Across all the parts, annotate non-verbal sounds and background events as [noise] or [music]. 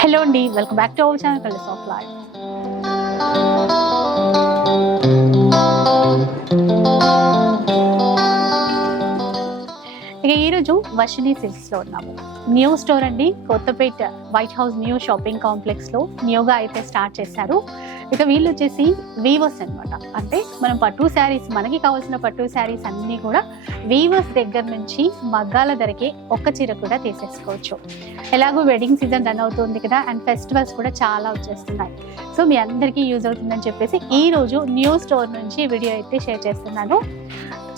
Hello అండి welcome back to our channel colours of life ఇక ఈరోజు వర్షిని సిల్క్స్లో ఉన్నాము. న్యూ స్టోర్ అండి Kothapeta white house new shopping కాంప్లెక్స్లో న్యూగా అయితే స్టార్ట్ చేశారు. ఇక వీళ్ళు వచ్చేసి వీవర్స్ అన్నమాట. అంటే మనం పట్టు శారీస్ మనకి కావాల్సిన పట్టు శారీస్ అన్నీ కూడా వీవర్స్ దగ్గర నుంచి మగ్గాల ధరకే ఒక్క చీర కూడా తీసేసుకోవచ్చు. ఎలాగో వెడ్డింగ్ సీజన్ రన్ అవుతుంది కదా అండ్ ఫెస్టివల్స్ కూడా చాలా వచ్చేస్తున్నాయి. సో మీ అందరికీ యూజ్ అవుతుందని చెప్పేసి ఈ రోజు న్యూ స్టోర్ నుంచి వీడియో అయితే షేర్ చేస్తున్నాను.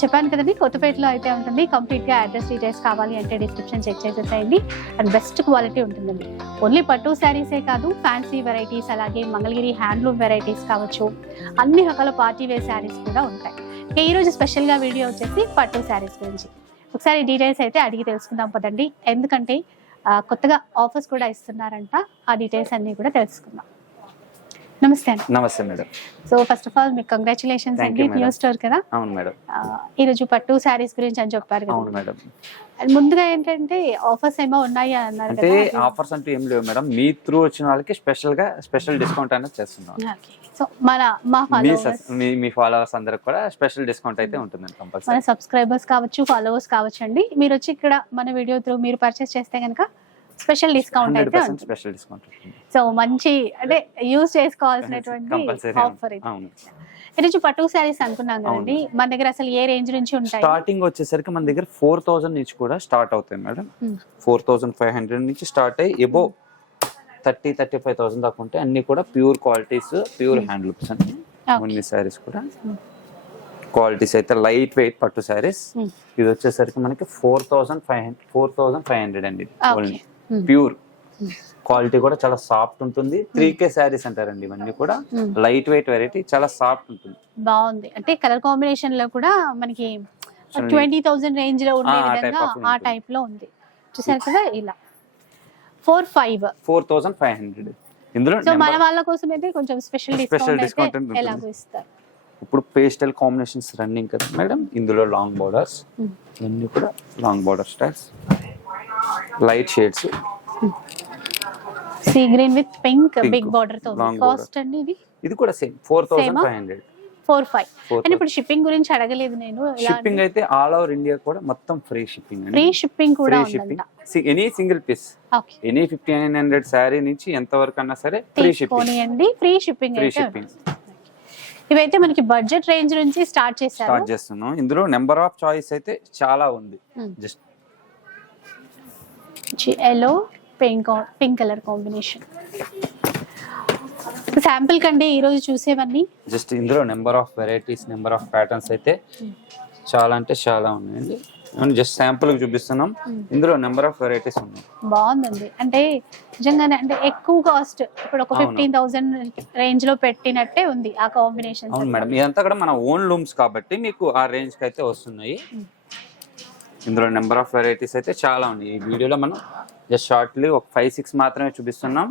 చెప్పాను కదండి కొత్తపేటలో అయితే ఉంటుంది. కంప్లీట్గా అడ్రస్ డీటెయిల్స్ కావాలి అంటే డిస్క్రిప్షన్ చెక్ చేసేసేయండి. అండ్ బెస్ట్ క్వాలిటీ ఉంటుందండి. ఓన్లీ పట్టు శారీసే కాదు ఫ్యాన్సీ వెరైటీస్ అలాగే మంగళగిరి హ్యాండ్లూమ్ వెరైటీస్ కావచ్చు. అన్ని రకాల పార్టీ వేర్ శారీస్ కూడా ఉంటాయి. ఇక ఈరోజు స్పెషల్గా వీడియో వచ్చేసి పట్టు శారీస్ గురించి. ఒకసారి డీటెయిల్స్ అయితే అడిగి తెలుసుకుందాం పదండి. ఎందుకంటే కొత్తగా ఆఫర్స్ కూడా ఇస్తున్నారంట. ఆ డీటెయిల్స్ అన్నీ కూడా తెలుసుకుందాం. నమస్తే నమస్తే madam. So first of all మీకు కంగ్రాచులేషన్స్ Thank అండి. న్యూ. స్టోర్ కదా? అవును మేడం. ఆ, ఈరోజు పట్టు శారీస్ గురించి అని చెప్పారు అవును కదా మేడం ముందుగా ఏంటంటే ఆఫర్స్ ఏమో ఉన్నాయి అన్నారు అంటే ఆఫర్స్ అంటూ ఏం లేవు మేడం. మీ త్రూ వచ్చిన వాళ్ళకి స్పెషల్గా స్పెషల్ డిస్కౌంట్ అనేది చేస్తున్నాం. సో మన మా ఫాలోవర్స్ మీ ఫాలోవర్స్ అందరికి కూడా స్పెషల్ డిస్కౌంట్ అయితే ఉంటుంది మన కంపల్సరీ సబ్స్క్రైబర్స్ కావచ్చు ఫాలోవర్స్ కావచ్చు అండి. మీరు వచ్చి ఇక్కడ మన వీడియో త్రూ మీరు పర్చేస్ చేస్తే కనుక స్పెషల్ డిస్కౌంట్ అయితే స్పెషల్ డిస్కౌంట్ సో మంచి అంటే యూజ్ చేసుకోవాల్సినటువంటి ఆఫర్ ఇది. ఈరోజు పట్టు శారీస్ అనుకున్నాం కదండి మన దగ్గర అసలు ఏ రేంజ్ నుంచి ఉంటాయి? స్టార్టింగ్ వచ్చేసరికి మన దగ్గర ఫోర్ థౌసండ్ నుంచి కూడా స్టార్ట్ అవుతాయి madam. Four thousand five hundred నుంచి స్టార్ట్ అయ్యి above thirty thirty five thousand దాకా ఉంటాయి. అన్ని కూడా ప్యూర్ క్వాలిటీస్ ప్యూర్ హ్యాండ్లూమ్స్ అండి. Okay. ఓన్లీ శారీస్ కూడా. క్వాలిటీస్ అయితే లైట్ వెయిట్ పట్టు శారీస్. ఇది వచ్చేసరికి మనకి four thousand five hundred four thousand five hundred అండి. ఓన్లీ. ప్యూర్. క్వాలిటీ కూడా చాలా సాఫ్ట్ ఉంటుంది. త్రీ కే శారీస్ అంటారండి ఇవన్నీ కూడా. Hmm. లైట్ వెయిట్ వెరైటీ చాలా సాఫ్ట్ ఉంటుంది. బాగుంది. అంటే కలర్ కాంబినేషన్లో కూడా మనకి ట్వంటీ థౌసండ్ రేంజ్లో ఉండే విధంగా ఆ. టైప్లో ఉంది. చూసారు కదా ఇలా. Four five four thousand five hundred ఇందులో సో మన వాళ్ళ కోసం అయితే కొంచెం స్పెషల్ డిస్కౌంట్. ఎలాగో ఇస్తారు. ఇప్పుడు పేస్టల్ కాంబినేషన్స్ రన్నింగ్ కదా మేడం ఇందులో లాంగ్ బార్డర్స్ Hmm. ఇవన్నీ కూడా long border styles light shades. Sea green with pink. Big బార్డర్తో కాస్ట్ అండి ఇది? ఇది కూడా same. Four thousand? Five hundred four five and ఇప్పుడు షిప్పింగ్ గురించి అడగలేదు నేను. షిప్పింగ్ అయితే ఆల్ ఓవర్ ఇండియా కూడా మొత్తం ఫ్రీ షిప్పింగ్ ఫ్రీ షిప్పింగ్ కూడా shipping any single piece okay any fifty nine hundred sari నుంచి ఎంత వరకు అన్నా సరే free shipping free shipping free shipping. ఇవైతే మనకి బడ్జెట్ రేంజ్ నుంచి స్టార్ట్ చేశారు. స్టార్ట్ చేస్తున్నాం. ఇందులో నెంబర్ ఆఫ్ చాయిస్ అయితే చాలా ఉంది. Hmm. Just yellow pink pink colour combination sample కండి ఈ రోజు చూసేవన్నీ. జస్ట్ ఇందులో number of varieties number of patterns అయితే చాలా అంటే చాలా ఉన్నాయండి. జస్ట్ శాంపుల్ చూపిస్తున్నాం. Hmm. ఇందులో నెంబర్ ఆఫ్ వెరైటీస్ ఉన్నాయి. బాగుందండి. అంటే నిజంగానే అంటే ఎక్కువ కాస్ట్ ఇప్పుడు ఒక. ఫిఫ్టీన్ థౌసండ్ రేంజ్లో పెట్టినట్టే ఉంది ఆ కాంబినేషన్ అవును మేడం. ఇదంతా కూడా మన ఓన్ లూమ్స్ కాబట్టి మీకు ఆ రేంజ్కి అయితే వస్తున్నాయి. Hmm. ఇందులో నెంబర్ ఆఫ్ వెరైటీస్ అయితే చాలా ఉన్నాయి. ఈ వీడియోలో మనం జస్ట్ షార్ట్లీ ఒక ఫైవ్ సిక్స్ మాత్రమే చూపిస్తున్నాం.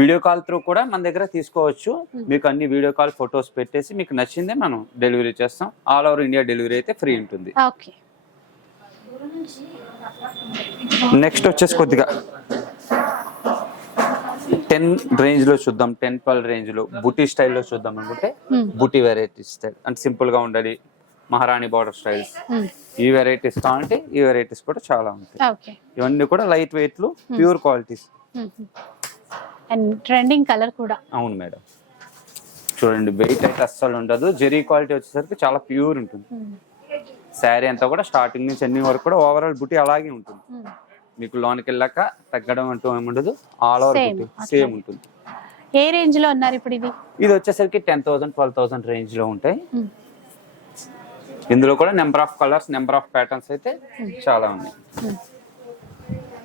వీడియో కాల్ త్రూ కూడా మన దగ్గర తీసుకోవచ్చు. మీకు అన్ని వీడియో కాల్ ఫొటోస్ పెట్టేసి మీకు నచ్చిందే మనం డెలివరీ చేస్తాం. ఆల్ ఓవర్ ఇండియా డెలివరీ అయితే ఫ్రీ ఉంటుంది. నెక్స్ట్ వచ్చేసి కొద్దిగా టెన్ రేంజ్లో చూద్దాం. టెన్ ట్వెల్వ్ రేంజ్లో బుటీ స్టైల్లో చూద్దాం అనుకుంటే Hmm. బుటీ వెరైటీ స్టైల్ అంటే సింపుల్గా ఉండాలి. మహారాణి బార్డర్ స్టైల్స్ ఈ వెరైటీస్ కావాలంటే ఈ వెరైటీస్ కూడా చాలా ఉంటాయి. ఇవన్నీ కూడా light వెయిట్లు pure qualities and trending colour కూడా. అవును మేడం. చూడండి వెయిట్ అయితే అస్సలు ఉండదు. జెరీ క్వాలిటీ వచ్చేసరికి చాలా ప్యూర్ ఉంటుంది. శారీ అంతా కూడా స్టార్టింగ్ నుంచి అన్ని వరకు కూడా ఓవరాల్ బుటీ అలాగే ఉంటుంది. మీకు లోనికి వెళ్ళాక తగ్గడం అంటూ ఏముండదు ఆల్ ఓవర్ Same, బుటీ అట్లా. సేమ్ ఉంటుంది. ఏ రేంజ్లో ఉన్నారు ఇప్పుడు ఇది? ఇది వచ్చేసరికి టెన్ థౌసండ్ ట్వెల్వ్ థౌసండ్ రేంజ్లో ఉంటాయి. ఇందులో కూడా number of colours number of patterns అయితే చాలా ఉన్నాయి.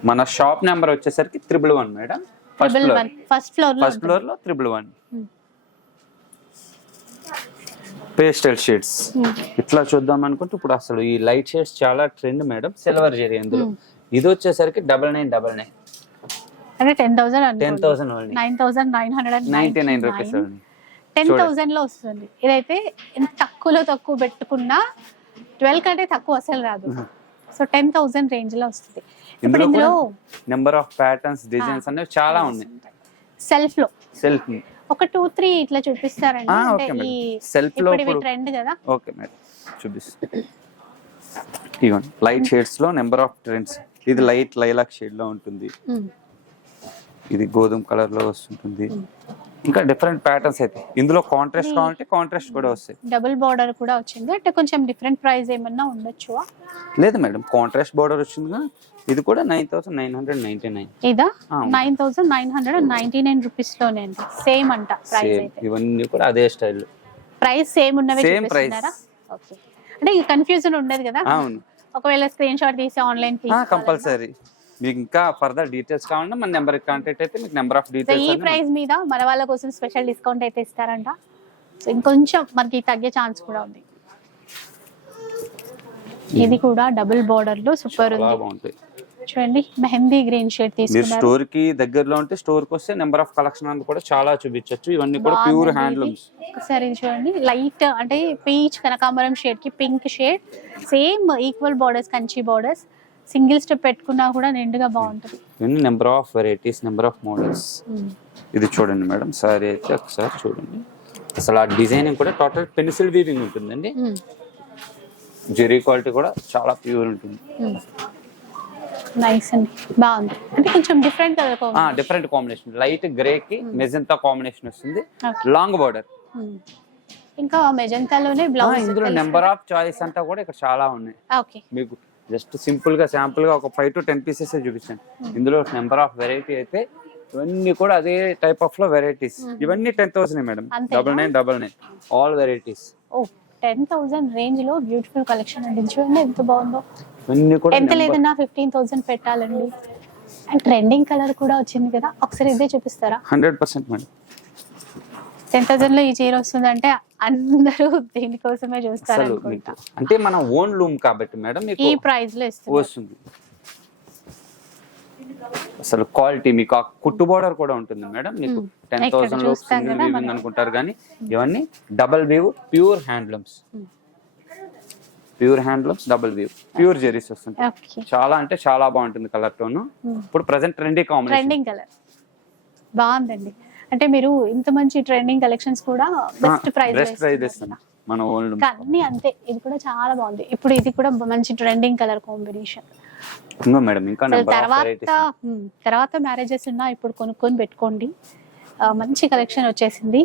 మన షాప్ నెంబర్ వచ్చేసరికి triple one madam. First floor first ఫ్లోర్లో ఫస్ట్ ఫ్లోర్లో triple one. Hmm. Pastel shades ఇట్లా చూద్దాం అనుకుంటే ఇప్పుడు అసలు ఈ లైట్ షేడ్స్ చాలా ట్రెండ్ మేడం. సిల్వర్ జెరీ అందులో ఇది వచ్చేసరికి డబల్ నైన్ డబల్ నైన్ అంటే ten thousand ten thousand only nine thousand nine hundred and ninety nine rupees ten థౌసండ్లో వస్తుంది. ఇదైతే ఎంత తక్కువలో తక్కువ పెట్టుకున్నా ట్వెల్వ్ కంటే తక్కువ అసలు రాదు. సో టెన్ థౌసండ్ రేంజ్లో వస్తుంది. ఇప్పుడు ఇందులో నెంబర్ ఆఫ్ ప్యాటర్న్స్ డిజైన్స్ అనేవి చాలా ఉన్నాయి. సెల్ఫ్లో సెల్ఫ్. ఒక టూ త్రీ ఇట్లా చూపిస్తారండి. అంటే ఈ. సెల్ఫ్లో ట్రెండ్ కదా? Okay madam. చూపిస్తా. ఇవ్వండి లైట్ షేడ్స్లో నెంబర్ ఆఫ్ ట్రెండ్స్. ఇది లైట్ లైలాక్ షేడ్లో ఉంటుంది. ఇది గోధుమ కలర్లో వస్తుంటుంది ఇంకా డిఫరెంట్ ప్యాటర్న్స్ అయితే. ఇందులో కాంట్రాస్ట్ కావాలంటే కాంట్రాస్ట్ కూడా వస్తాయి. డబుల్ బార్డర్ కూడా వచ్చింది. అంటే కొంచెం డిఫరెంట్ ప్రైస్ ఏమన్నా ఉండొచ్చు లేదు మేడం కాంట్రాస్ట్ బార్డర్ వచ్చిందిగా ఇది కూడా nine thousand nine hundred ninety nine ఇదా. Nine thousand nine hundred ninety nine రూపీస్లోనే same అంట ప్రైస్ సేమ్ అయితే. ఇవన్నీ కూడా అదే స్టైల్ ప్రైస్ సేమ్ ఉన్నవే price. చూపిస్తున్నారా? ఓకే అంటే కన్ఫ్యూజన్ ఉండదు కదా? అవును. ఒకవేళ స్క్రీన్ షాట్ తీసి ఆన్లైన్ కంపల్సరీ మీకు ఇంకా ఫర్దర్ డీటెయిల్స్ కావాలంటే మన నెంబర్ కాంటాక్ట్ అయితే మీకు నెంబర్ ఆఫ్ సో ఈ డీటెయిల్స్ ప్రైస్ మీద మన వాళ్ళ కోసం స్పెషల్ డిస్కౌంట్ అయితే ఇస్తారంట. సో ఇంకొంచెం మనకి తగ్గే ఛాన్స్ కూడా ఉంది. ఇది కూడా డబుల్ బార్డర్లో సూపర్ ఉంది. చూడండి మెహందీ గ్రీన్ షేడ్ తీసుకున్నారు. స్టోర్కి దగ్గరలో ఉంటే స్టోర్కి వస్తే నెంబర్ ఆఫ్ కలెక్షన్ అంతా కూడా చాలా చూపించవచ్చు ఇవన్నీ కూడా ప్యూర్ హ్యాండ్లూమ్స్. ఒకసారి చూడండి లైట్ అంటే పీచ్ కనకాంబరం షేడ్కి pink shade same equal borders Kanchi borders single step పెట్టుకున్నా కూడా నిండుగా బాగుంటది. ఇవన్నీ number of varieties number of models ఇది చూడండి మేడం. సారీ అయితే ఒకసారి చూడండి. అసలు ఆ డిజైనింగ్ కూడా టోటల్ పెన్సిల్ వీవింగ్ ఉంటుందండి. జెరీ క్వాలిటీ కూడా చాలా ప్యూర్ ఉంటుంది. నైస్ అండి. బాగుంది. అంటే కొంచెం different colour different combination light grey కి మెజంతా కాంబినేషన్ వస్తుంది. లాంగ్ బార్డర్ ఇంకా మెజంతాలోనే బ్లౌజ్ ఇందులో నెంబర్ ఆఫ్ చాయిస్ అంతా కూడా ఇక్కడ చాలా ఉన్నాయి. ఓకే మీకు జస్ట్ సింపుల్గా శాంపుల్గా ఒక ఫైవ్ టు టెన్ పీసెస్ చూపించాను. ఇందులో నెంబర్ ఆఫ్ వెరైటీ అయితే ఇవన్నీ కూడా అదే టైప్ ఆఫ్లో వెరైటీస్ ఇవన్నీ ten thousand madam? Double nine double nine all varieties ఓ టెన్ థౌసండ్ రేంజ్లో బ్యూటిఫుల్ కలెక్షన్ అండి. చూడండి ఎంత బాగుందో. ఇవన్నీ కూడా ఎంత లేదన్నా ఫిఫ్టీన్ థౌసండ్ పెట్టాలండి. అండ్ ట్రెండింగ్ కలర్ కూడా వచ్చింది కదా. ఒకసారి ఇదే చూపిస్తారా? Hundred percent madam. టెన్ థౌసండ్లో ఈ చీర వస్తుందంటే అందరూ [laughs] దీనికోసమే చూస్తారు అసలు అనుకుంటా. మీకు అంటే మన ఓన్ లూమ్ కాబట్టి మేడం ఈ మీకు ప్రైస్లో ఇస్తుంది వస్తుంది. అసలు క్వాలిటీ మీకు ఆ కుట్టు బోర్డర్ కూడా ఉంటుంది మేడం. మీకు. టెన్ ఇక్కడ థౌసండ్లో చూస్తాం సింగిల్ కదా వీవింగ్. అనుకుంటారు కానీ ఇవన్నీ double weave pure handlooms. Pure handlooms double weave. Pure zaris వస్తుంది ఓకే. చాలా అంటే చాలా బాగుంటుంది కలర్ టోన్. ఇప్పుడు present trendy combination. Trending colour. బాగుందండి. అంటే మీరు ఇంత మంచి ట్రెండింగ్ కలెక్షన్స్ కూడా బెస్ట్ ప్రైస్ మన ఓన్ లూమ్ అన్ని అంతే. ఇది కూడా చాలా బాగుంది. ఇప్పుడు ఇది కూడా మంచి ట్రెండింగ్ కలర్ కాంబినేషన్ ఇంకా మేడం ఇంకా తర్వాత తర్వాత మ్యారేజెస్ ఉన్నా ఇప్పుడు కొనుక్కొని పెట్టుకోండి. మంచి కలెక్షన్ వచ్చేసింది.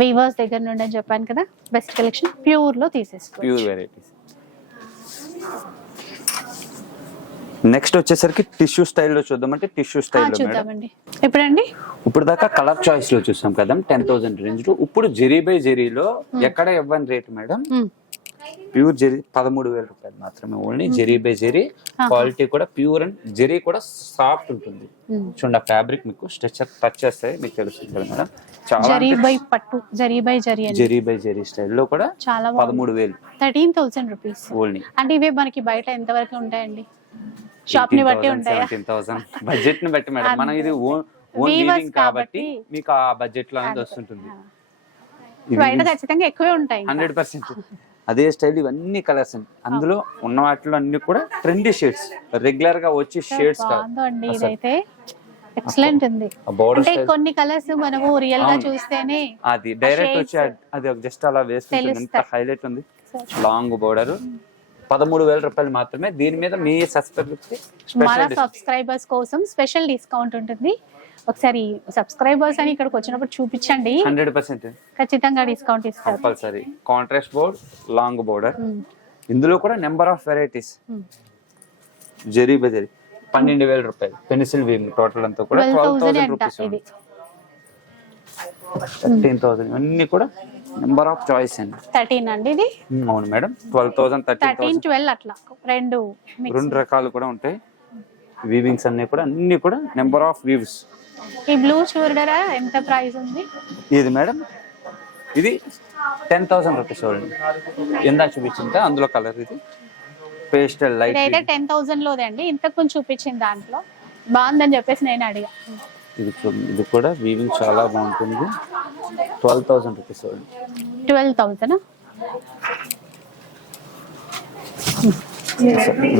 వీవర్స్ దగ్గర నుండి అని చెప్పాను కదా. బెస్ట్ కలెక్షన్ ప్యూర్లో తీసేసుకో ప్యూర్ వెరైటీస్ నెక్స్ట్ వచ్చేసరికి టిష్యూ స్టైల్లో చూద్దామంటే టిష్యూ స్టైల్లో మేడం. చూద్దామండి. ఎప్పుడండి? ఇప్పుడు దాకా కలర్ చాయిస్లో చూసాం కదా టెన్ థౌసండ్ రేంజ్లో. ఇప్పుడు జెరీ బై జెరీలో ఎక్కడ ఇవ్వని రేట్ మేడం? ప్యూర్ జెరీ పదమూడు వేల రూపాయలు మాత్రమే only. Zari by zari quality కూడా ప్యూర్ అండ్ జెరీ కూడా సాఫ్ట్ ఉంటుంది. ఉమ్. చూడండి ఫ్యాబ్రిక్ మీకు స్ట్రెచర్ టచ్ చేస్తే మీకు తెలుస్తుంది కదా మేడం. చాలా జరీ బై పట్టు జరీ బై జరీ జెరీ బై జెరీ స్టైల్లో కూడా చాలా పదమూడు వేలు. థర్టీన్ థౌసండ్ రూపీస్ ఓన్లీ అంటే ఇవే మనకి బయట ఎంత వరకు ఉంటాయండి? షాప్ని బట్టి ఉంటాయా? బడ్జెట్ని బట్టి మేడం. మనం ఇది ఓన్ ఓన్ Weavers వీవింగ్ కాబట్టి మీకు ఆ బడ్జెట్లో అనేది వస్తుంటుంది. బయట ఖచ్చితంగా ఎక్కువే ఉంటాయి. Hundred percent. [laughs] అదే స్టైల్ ఇవన్నీ కలర్స్ అండి. అందులో ఉన్న వాటిలో అన్ని కూడా ట్రెండీ షేడ్స్ రెగ్యులర్గా వచ్చే షేడ్స్ కాదు. ఇదైతే. ఎక్సలెంట్ ఉంది. అంటే. కొన్ని కలర్స్ మనము రియల్గా. చూస్తేనే అది డైరెక్ట్. వచ్చి అద్- జస్ట్ అలా వేసుకుంటుంది. ఎంత. హైలైట్ ఉంది. లాంగ్ బోర్డర్ పదమూడు వేల రూపాయలు మాత్రమే. దీని మీద మీ మన సబ్స్క్రైబర్స్ కోసం స్పెషల్ డిస్కౌంట్ ఉంటుంది. ఒకసారి సబ్స్క్రైబర్స్ అని ఇక్కడికి వచ్చినప్పుడు చూపించండి. Hundred percent. ఖచ్చితంగా డిస్కౌంట్ ఇస్తారు. Compulsory. Contrast board long border. ఇందులో కూడా నెంబర్ ఆఫ్ వెరైటీస్. జరీ బజరీ. పన్నెండు వేల రూపాయలు. పెన్సిల్ వీమ్ టోటల్ అంతా కూడా twelve thousand rupees thirteen thousand. అన్ని కూడా నెంబర్ ఆఫ్ చాయిస్ అండి. థర్టీన్ అండి ఇది? ఉమ్, అవును madam. Twelve thousand thirteen twelve అట్లా. రెండు. రెండు రకాలు కూడా ఉంటాయి. వీవింగ్స్ అన్ని కూడా అన్ని కూడా నెంబర్ ఆఫ్ వీవ్స్ ఈ బ్లూ చూడరా? ఎంత ప్రైస్ ఉంది? ఇది మేడం. ఇది టెన్ థౌసండ్ రూపీస్ చూడండి. ఎంత చూపించింది? అందులో కలర్ ఇది. పేస్టల్ లైట్ ఇదైతే టెన్ థౌసండ్ లోదే అండి. ఇంతకు ముందు చూపించింది దాంట్లో. బాగుందని చెప్పేసి నేను అడిగా. ఇది ఇది కూడా వీవింగ్ చాలా బాగుంటుంది. Twelve thousand rupees twelve thousand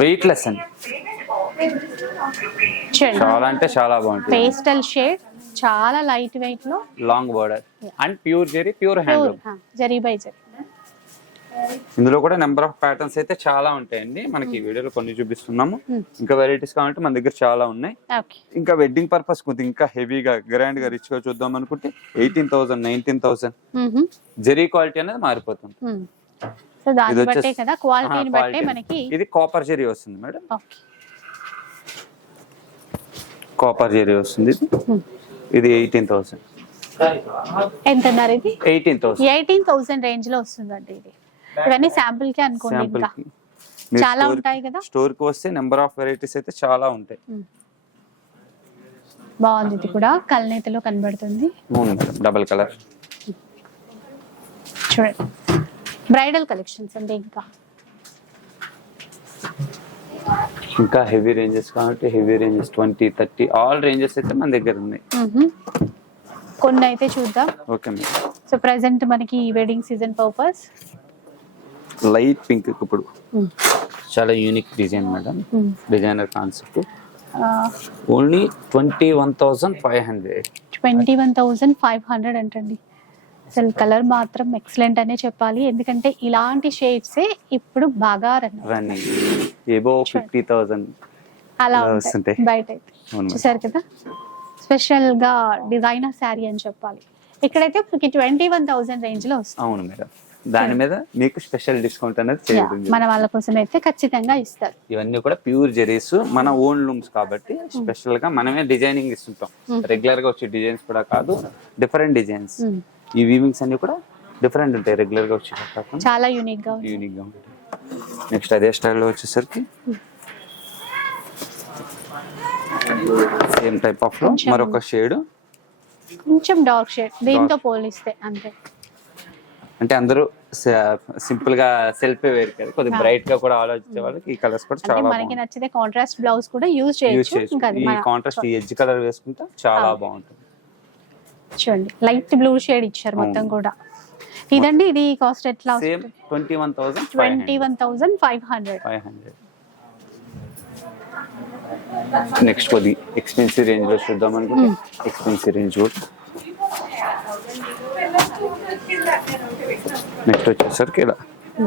weight less అండి. చాలా అంటే చాలా బాగుంటుంది. పేస్టల్ షేడ్ చాలా లైట్ వెయిట్లో. Long border and pure zari pure pure hand zari by zari ఇందులో కూడా నెంబర్ ఆఫ్ ప్యాటర్న్స్ అయితే చాలా ఉంటాయండి. మనకి ఈ వీడియోలో కొన్ని చూపిస్తున్నాము. Hmm. ఇంకా వెరైటీస్ కావాలంటే మన దగ్గర చాలా ఉన్నాయి. ఇంకా వెడ్డింగ్ పర్పస్ కొద్ది ఇంకా హెవీగా గ్రాండ్గా రిచ్గా చూద్దాం అనుకుంటే eighteen thousand nineteen thousand zari quality అనేది మారిపోతుంది. దాన్ని ఇది కాపర్ జెరీ వస్తుంది మేడం. కాపర్ జెరీ వస్తుంది ఇది. Hmm. ఎయిటీన్ థౌసండ్ ఎంత ఇది? ఎయిటీన్ థౌసండ్ ఎయిటీన్ థౌసండ్ రేంజ్లో వస్తుందండి ఇది. ఇవన్నీ శాంపుల్కి అనుకోండి చాలా ఉంటాయి కదా? స్టోర్కి వస్తే నెంబర్ ఆఫ్ వెరైటీస్ అయితే చాలా ఉంటాయి. బాగుంది ఇది కూడా. కల్నేతలో కనబడుతుంది. డబల్ కలర్ చూడండి. బ్రైడల్ కలెక్షన్స్ అండి ఇంకా. ఇంకా హెవీ రేంజెస్ కాబట్టి heavy ranges twenty thirty all ranges అయితే మన దగ్గర ఉన్నాయి. కొన్ని అయితే చూద్దాం. ఓకే సో ప్రెసెంట్ మనకి wedding season purpose light pink ఇప్పుడు. చాలా unique design madam. Designer concept. Only twenty one thousand five hundred. Twenty one thousand five hundred అంటండి. అసలు కలర్ మాత్రం ఎక్సలెంట్ అనే చెప్పాలి. ఎందుకంటే ఇలాంటి షేడ్సే ఇప్పుడు బాగా run running above fifty thousand అలా వస్తుంటాయి. బయట. చూసారు కదా? స్పెషల్గా డిజైనర్ శారీ అని చెప్పాలి. ఇక్కడైతే ట్వంటీ వన్ థౌసండ్ రేంజ్లో వస్తుంది. అవును మేడం. దాని మీద మీకు స్పెషల్ డిస్కౌంట్ అనేది చేయడం మన వాళ్ళ కోసం అయితే ఖచ్చితంగా ఇస్తారు. ఇవన్నీ కూడా ప్యూర్ జెరీస్ మన ఓన్ లూమ్స్ కాబట్టి స్పెషల్గా మనమే డిజైనింగ్ ఇస్తుంటాం. రెగ్యులర్గా వచ్చే డిజైన్స్ కూడా కాదు డిఫరెంట్ డిజైన్స్ Mm. ఈ వీవింగ్స్ అన్ని కూడా డిఫరెంట్ ఉంటాయి రెగ్యులర్గా వచ్చే చాలా యూనిక్గా యూనిక్గా ఉంటాయి. నెక్స్ట్ అదే స్టైల్లో వచ్చేసరికి సేమ్ టైప్ ఆఫ్లో మరొక షేడ్ కొంచెం డార్క్ షేడ్ దీంతో పోలిస్తే అంతే. అంటే అందరూ సింపుల్గా సెల్ఫ్ వేరు కదా కొద్దిగా. బ్రైట్గా కూడా ఆలోచించే వాళ్ళకి ఈ కలర్స్ కూడా చాలా మనకి నచ్చితే కాంట్రాస్ట్ బ్లౌజ్ కూడా యూజ్ చేయొచ్చు. ఈ కాంట్రాస్ట్ ఈ ఎడ్జ్ కలర్ వేసుకుంటే చాలా. బాగుంటుంది. చూడండి లైట్ బ్లూ షేడ్ ఇచ్చారు మొత్తం. కూడా. ఇదండి ఇది కాస్ట్ ఎట్లా same twenty one thousand twenty one thousand five hundred five hundred next కొద్ది ఎక్స్పెన్సివ్ రేంజ్లో చూద్దాం అనుకుంటే ఎక్స్పెన్సివ్ రేంజ్ కూడా. నెక్స్ట్ వచ్చేసరికి ఇలా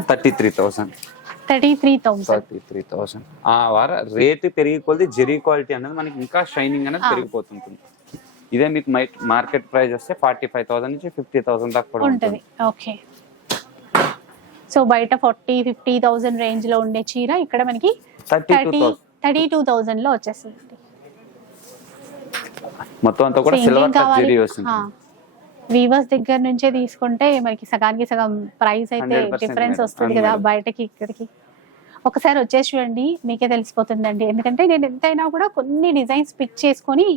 thirty three thousand. Thirty three thousand. Thirty three thousand. ఆ వార రేటు పెరిగి కొద్ది జెరీ క్వాలిటీ అనేది మనకి ఇంకా షైనింగ్ అనేది. పెరిగిపోతుంటుంది. ఇదే మీకు మార్కెట్ ప్రైస్ వస్తే ఫార్టీ ఫైవ్ థౌసండ్ నుంచి ఫిఫ్టీ థౌసండ్ దాకా కూడా ఉంటుంది. ఓకే. సో బయట ఫార్టీ ఫిఫ్టీ థౌసండ్ రేంజ్లో ఉండే చీర ఇక్కడ మనకి థర్టీ థర్టీ టూ థౌసండ్లో వచ్చేస్తుంది. మొత్తం అంతా కూడా సిల్వర్ వస్తుంది. వీవర్స్ దగ్గర నుంచే తీసుకుంటే మనకి సగానికి సగం ప్రైస్ అయితే 100% డిఫరెన్స్. వస్తుంది కదా. బయటకి ఇక్కడికి. ఒకసారి వచ్చేసి చూడండి మీకే తెలిసిపోతుందండి. ఎందుకంటే నేను ఎంతైనా కూడా కొన్ని డిజైన్స్ పిక్ చేసుకొని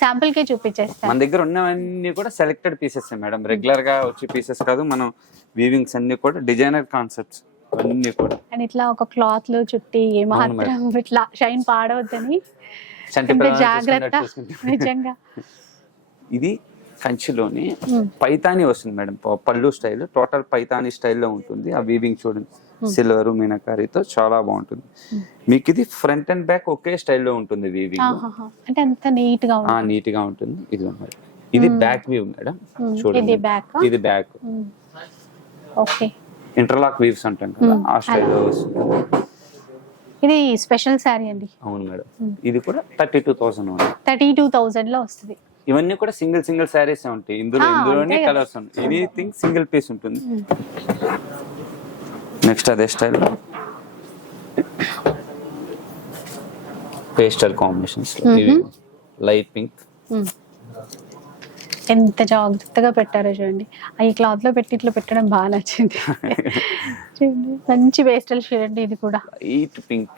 శాంపుల్ కే మన చూపించేస్తాను దగ్గర ఉన్నవన్నీ కూడా సెలెక్టెడ్ పీసెస్ మేడం. రెగ్యులర్గా వచ్చే పీసెస్ కాదు మనం వీవింగ్స్ అన్ని కూడా డిజైనర్ కాన్సెప్ట్స్ అన్ని కూడా. అండ్ ఇట్లా ఒక క్లాత్లో చుట్టి అవును మాత్రం ఇట్లా షైన్ పాడవద్దని జాగ్రత్త. నిజంగా. ఇది కంచిలోని. పైతాని వస్తుంది మేడం పళ్ళు స్టైల్ టోటల్ పైతాని స్టైల్లో ఉంటుంది. ఆ వీవింగ్ చూడండి. సిల్వర్ మీనకారితో చాలా బాగుంటుంది. మీకు ఇది ఫ్రంట్ అండ్ బ్యాక్ ఒకే స్టైల్లో ఉంటుంది వీవింగ్. అంటే అంత నీట్గా నీట్గా ఉంటుంది. ఇది ఇది బ్యాక్ వ్యూ మేడం. చూడండి. ఇది బ్యాక్. ఓకే. ఇంటర్లాక్ వీవ్స్ అంటాం కదా. ఆ స్టైల్లో వస్తుంది. ఇది స్పెషల్ శారీ అండి. అవును మేడం. ఇది కూడా thirty two thousand thirty two థౌజండ్లో వస్తుంది. ఇవన్నీ కూడా సింగిల్ సింగిల్ శారీస్ ఉంటాయి. ఇందులో ఇందులోనే. కలర్స్ ఉంటాయి. ఎనీథింగ్ సింగిల్ పీస్ ఉంటుంది. నెక్స్ట్ అదే style pastel combinations light pink. ఎంత జాగ్రత్తగా పెట్టారో చూడండి. ఈ క్లాత్లో పెట్టి ఇట్లా పెట్టడం బాగా నచ్చింది. [laughs] మంచి వేస్టల్ షేడ్ అండి ఇది కూడా. Light pink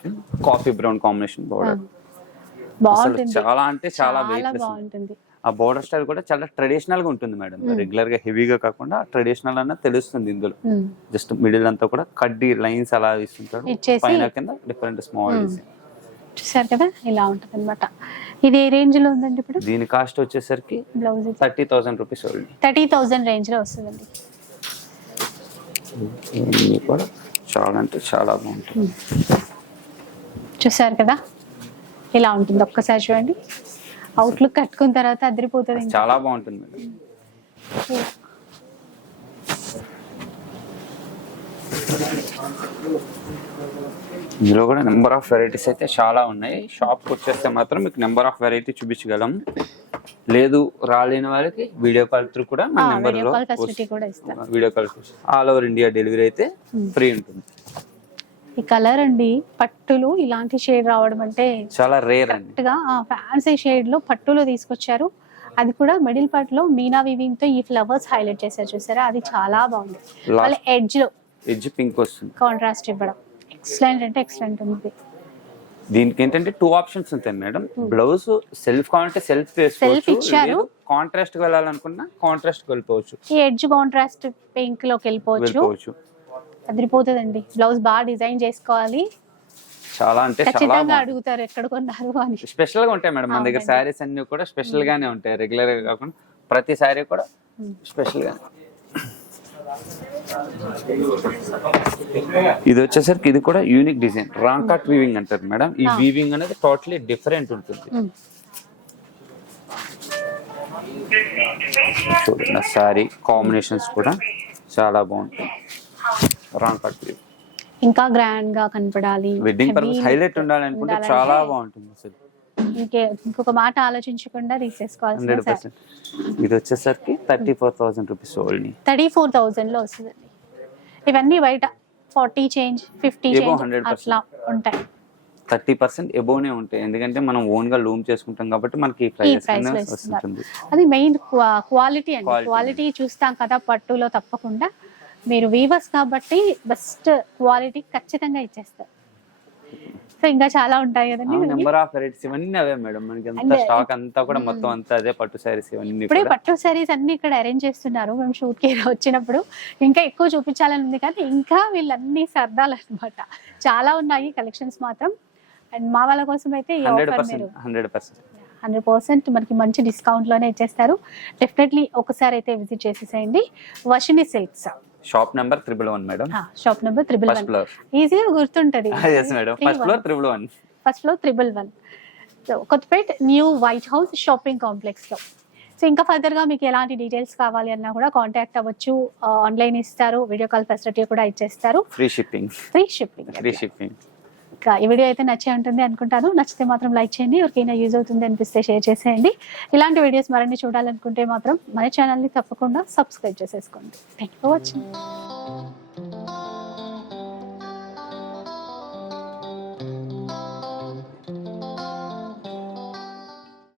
coffee brown combination బాగుంటుంది. చాలా అంటే చాలా బాగుంటుంది. ఆ బోర్డర్ స్టైల్ కూడా చాలా ట్రెడిషనల్గా ఉంటుంది మేడం. రెగ్యులర్గా హెవీగా కాకుండా ట్రెడిషనల్ అన్న తెలుస్తుంది ఇందులో. జస్ట్ మిడిల్ అంతా కూడా కడ్డీ లైన్స్ అలా ఇస్తుంటాడు. పైన కింద డిఫరెంట్ స్మాల్ డిజైన్ చూసారు కదా? ఇలా ఉంటుంది అనమాట ఇది ఏ రేంజ్లో ఉందండి ఇప్పుడు? దీని కాస్ట్ వచ్చేసరికి blouse thirty thousand rupees thirty thousand రేంజ్లో వస్తుందండి. కూడా చాలా అంటే చాలా బాగుంటుంది చూసారు కదా? ఇలా ఉంటుంది ఒక్కసారి చూడండి. అవుట్లుక్ కట్టుకున్న తర్వాత అదిరిపోతుంది. చాలా బాగుంటుంది మేడం. ఇందులో కూడా నెంబర్ ఆఫ్ వెరైటీస్ అయితే చాలా ఉన్నాయి. షాప్కి వచ్చేస్తే మాత్రం మీకు నెంబర్ ఆఫ్ వెరైటీ చూపించగలం. లేదు రాలేని వాళ్ళకి వీడియో కాల్ త్రూ కూడా number video call video all over India delivery అయితే ఫ్రీ ఉంటుంది. ఈ కలర్ అండి పట్టులు ఇలాంటి షేడ్ రావడం అంటే చాలా రేర్ కరెక్ట్గా ఫ్యాన్సీ షేడ్లో పట్టులో తీసుకొచ్చారు. అది కూడా మిడిల్ పార్ట్లో మీనా వీవింగ్తో ఈ ఫ్లవర్స్ హైలైట్ చేశారు చూసారా? అది చాలా బాగుంది. వాళ్ళ ఎడ్జ్లో ఎడ్జ్ పింక్ వస్తుంది. కాంట్రాస్ట్ ఇవ్వడం. ఎక్సలెంట్ అంటే ఎక్సలెంట్ ఉంది. దీనికి ఏంటంటే టూ ఆప్షన్స్ ఉంటాయి మేడం. బ్లౌజ్ సెల్ఫ్ కావాలంటే సెల్ఫ్ వేసుకోవచ్చు ఇచ్చారు. కాంట్రాస్ట్ వెళ్ళాలనుకున్నా కాంట్రాస్ట్ వెళ్ళిపోవచ్చు. ఈ ఎడ్జ్ కాంట్రాస్ట్ పింక్లోకి వెళ్ళిపోవచ్చు. అదిరిపోతుందండి. బ్లౌజ్ బాగా డిజైన్ చేసుకోవాలి. చాలా అంటే చాలా ఖచ్చితంగా అడుగుతారు ఎక్కడ కొన్నారు అని. స్పెషల్గా ఉంటాయి మేడం మన దగ్గర. శారీస్ అన్ని కూడా స్పెషల్ గానే ఉంటాయి. రెగ్యులర్గా కాకుండా ప్రతి శారీ కూడా. స్పెషల్గా ఇది వచ్చేసరికి ఇది కూడా unique design. Wrong cut weaving అంటారు మేడం. ఈ. వీవింగ్ అనేది టోటలీ డిఫరెంట్ ఉంటుంది. చూడండి సారీ కాంబినేషన్స్ కూడా చాలా బాగుంటాయి. రాంగ్ ఇంకా గ్రాండ్గా కనపడాలి వెడ్డింగ్ పర్పస్ హైలైట్ ఉండాలనుకుంటే ఉండాలంటే చాలా బాగుంటుంది అసలు. ఇంకే ఇంకొక మాట ఆలోచించకుండా పర్సెంట్ ఇది వచ్చేసరికి thirty four thousand rupees old thirty four థౌజండ్లో వస్తుందండి. ఇవన్నీ బయట ఫార్టీ చేంజ్ ఫిఫ్టీ చేంజ్ 100%. అట్లా ఉంటాయి. థర్టీ పర్సెంట్ ఎబోనే ఉంటాయి. ఎందుకంటే మనం ఓన్గా లూమ్ చేసుకుంటాం కాబట్టి మనకి అది మెయిన్ క్వాలిటీ అండి. క్వాలిటీ చూస్తాం కదా పట్టులో తప్పకుండా. మీరు వీవర్స్ కాబట్టి బెస్ట్ క్వాలిటీ ఖచ్చితంగా ఇచ్చేస్తారు. సో ఇంకా చాలా ఉంటాయి కదండి. నెంబర్ ఆఫ్ వెరైటీస్ ఇవన్నీ అవే మేడం. మనకి అంతా స్టాక్ అంతా కూడా మొత్తం అంతా అదే పట్టు సారీస్ ఇవన్నీ ఇప్పుడే పట్టు సారీస్ అన్ని ఇక్కడ అరేంజ్ చేస్తున్నారు. మేము షూట్కి వచ్చినప్పుడు ఇంకా ఎక్కువ చూపించాలని ఉంది కానీ ఇంకా వీళ్ళన్ని సర్దాలన్నమాట చాలా ఉన్నాయి కలెక్షన్స్ మాత్రం. అండ్ మా వాళ్ళ కోసం అయితే హండ్రెడ్ పర్సెంట్ హండ్రెడ్ పర్సెంట్ మనకి మంచి డిస్కౌంట్లోనే ఇచ్చేస్తారు. డెఫినెట్లీ ఒకసారి అయితే విజిట్ చేసేసేయండి. Varshini silks shop number triple one madam. Shop number triple one. Floor ఈజీగా గుర్తుంటది. Yes madam. First floor triple one. First floor triple one. Kothapet new white house shopping కాంప్లెక్స్లో. So ఇంకా ఫర్దర్గా మీకు ఎలాంటి డీటెయిల్స్ కావాలి అన్నా కూడా కాంటాక్ట్ అవ్వచ్చు. ఆన్లైన్ ఇస్తారు. వీడియో కాల్ ఫెసిలిటీ కూడా ఇచ్చేస్తారు. Free shipping free shipping free shipping ఇంకా ఈ వీడియో అయితే నచ్చే ఉంటుంది అనుకుంటాను. నచ్చితే మాత్రం లైక్ చేయండి. ఎవరికైనా యూజ్ అవుతుంది అనిపిస్తే షేర్ చేసేయండి. ఇలాంటి వీడియోస్ మరిన్ని చూడాలనుకుంటే మాత్రం మన ఛానల్ని తప్పకుండా సబ్స్క్రైబ్ చేసేసుకోండి. Thank for watching